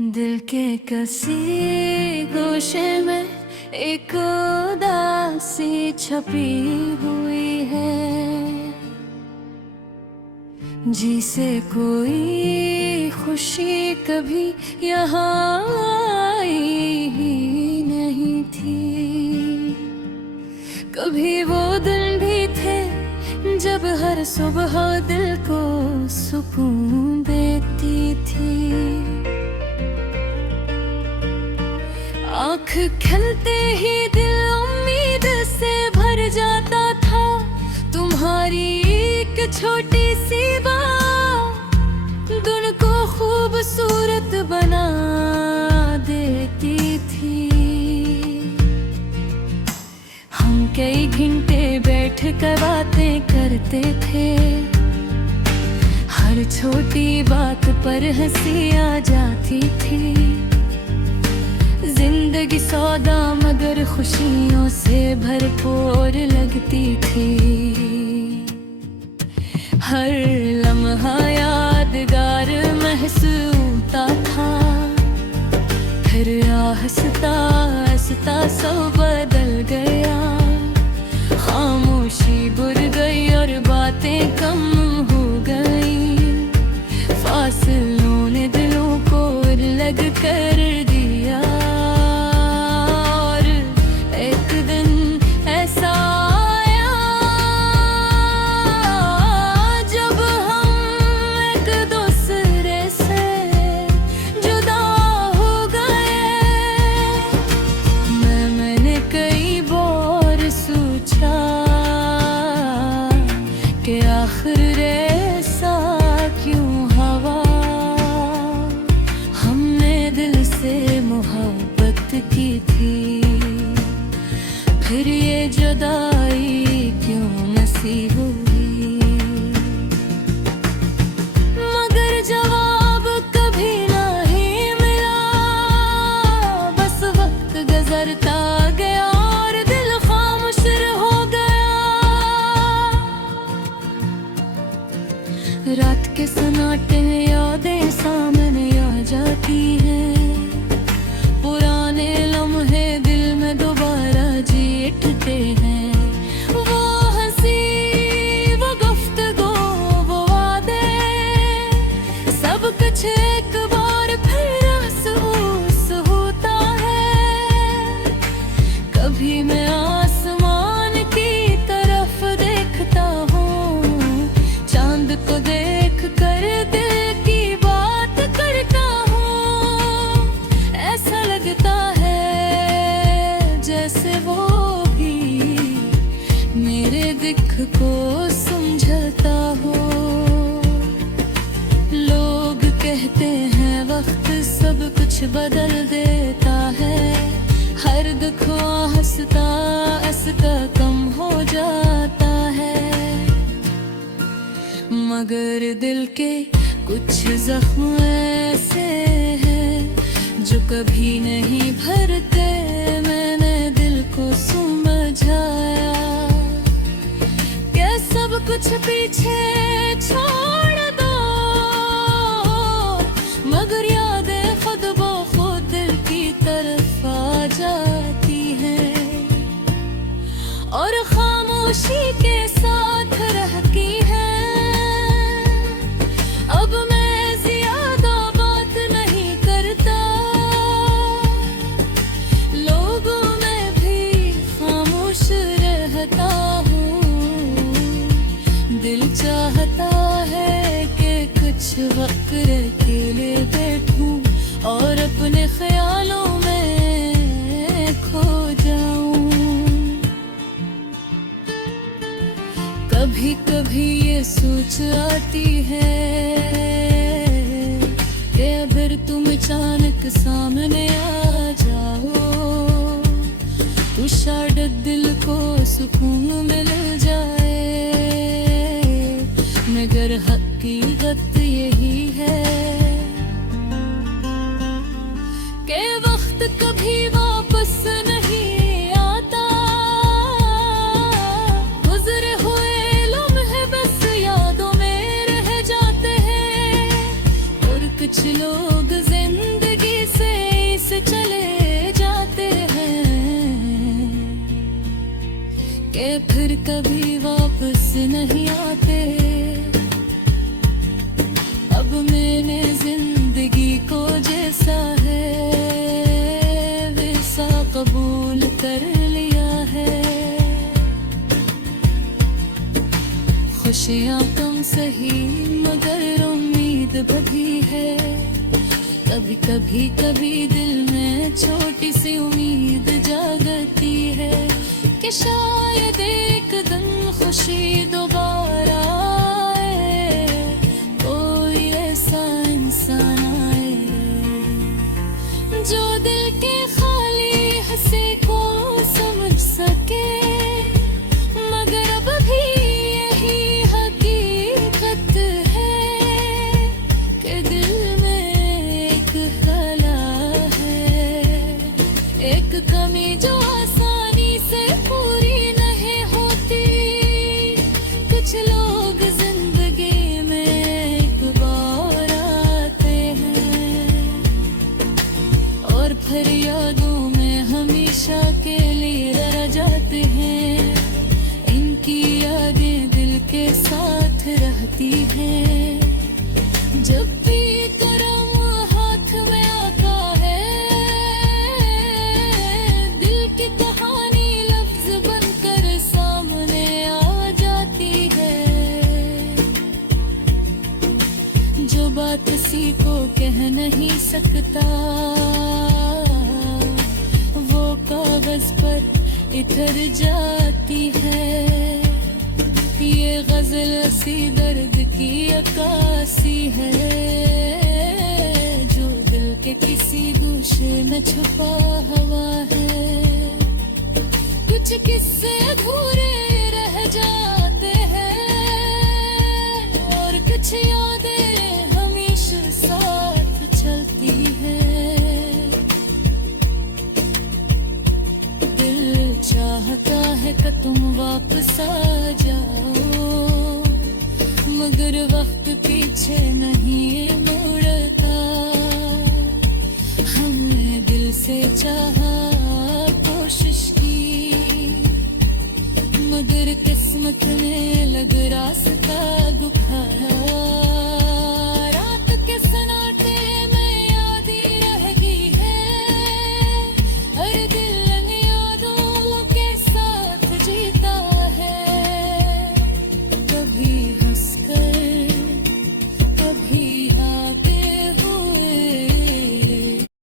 दिल के किसी गोशे में एक उदासी छपी हुई है, जिसे कोई खुशी कभी यहाँ आई ही नहीं थी। कभी वो दिन भी थे जब हर सुबह दिल को सुकून देती थी। आँख खिलते ही दिल उम्मीद से भर जाता था। तुम्हारी एक छोटी सी बात दुन को खूबसूरत बना देती थी। हम कई घंटे बैठ कर बातें करते थे, हर छोटी बात पर हंसी आ जाती थी। जिंदगी सौदा मगर खुशियों से भरपूर लगती थी। हर लम्हा यादगार महसूस था, फिर आहिस्ता आहिस्ता सब बदल गया। खामोशी बुर गई और बातें कम हो गई। फासलों ने दिलों को लग कर दिया। आखिर ऐसा क्यों हवा, हमने दिल से मोहब्बत की थी, फिर ये जुदाई क्यों नसीब हुई। मगर जवाब कभी नहीं मिला, बस वक्त गुजरता गया और दिल खामोश हो गया। रात के सन्नाटे यादें सामने आ जाती हैं। पुराने लम्हे दिल में दोबारा जी उठते हैं। वो हंसी, वो गुफ्तगू, वो वादे, सब कुछ एक बार फिर महसूस होता है। कभी मैं आसमान की तरफ देखता हूँ, चांद को देख कर दिल की बात करता हूँ। ऐसा लगता है जैसे वो भी मेरे दिख को समझता हो। लोग कहते हैं वक्त सब कुछ बदल देता है, हर दुख आहिस्ता आहिस्ता कम हो जाता है। मगर दिल के कुछ जख्म ऐसे हैं जो कभी नहीं भरते। मैंने दिल को समझाया कि सब कुछ पीछे छोड़ दो, मगर यादें खुद ब खुद दिल की तरफ आ जाती हैं और खामोशी के साथ रहती हैं। अब मैं ज्यादा बात नहीं करता, लोगों में भी खामोश रहता हूँ। दिल चाहता है कि कुछ वक्त अकेले बैठूं और अपने ख्यालों में खो जाऊं। कभी कभी ये सोच आती है कि अगर तुम अचानक सामने आ जाओ तो शायद दिल को सुकून मिल जाए। मगर हकीकत यही है कि वक्त कभी वापस नहीं आता। गुजरे हुए लम्हे बस यादों में रह जाते हैं और कुछ लोग जिंदगी कभी वापस नहीं आते। अब मैंने जिंदगी को जैसा है वैसा कबूल कर लिया है। खुशियाँ कम सही मगर उम्मीद बढ़ी है। कभी कभी कभी दिल में छोटी सी उम्मीद जागती है कि शायद एक दिन खुशी दोबारा आए, कोई ऐसा इंसान आए जो दिल के खाली हिस्से को समझ सके। मगर अब भी यही हकीकत है कि दिल में एक खला है, एक कमी जो आसानी से पूरी नहीं होती। कुछ लोग जिंदगी में एक बार आते हैं और फिर यादों में हमेशा के लिए रह जाते हैं। इनकी यादें दिल के साथ रहती हैं। जब भी करम हाथ में आता है दिल की कहानी लफ्ज बनकर सामने आ जाती है। जो बात किसी को कह नहीं सकता वो कागज पर इतर जाती है। ये गजल सी दर्द की अक्कासी है जो दिल के किसी गोशे में छुपा हुआ है। कुछ किस्से अधूरे रह जाते हैं और कुछ यादें हमेशा साथ चलती है। दिल चाहता है कि तुम वापस आ जाओ मगर वक्त पीछे नहीं मुड़ता। हमने दिल से चाहा कोशिश की मगर किस्मत ने लग रास्ता गुखाया।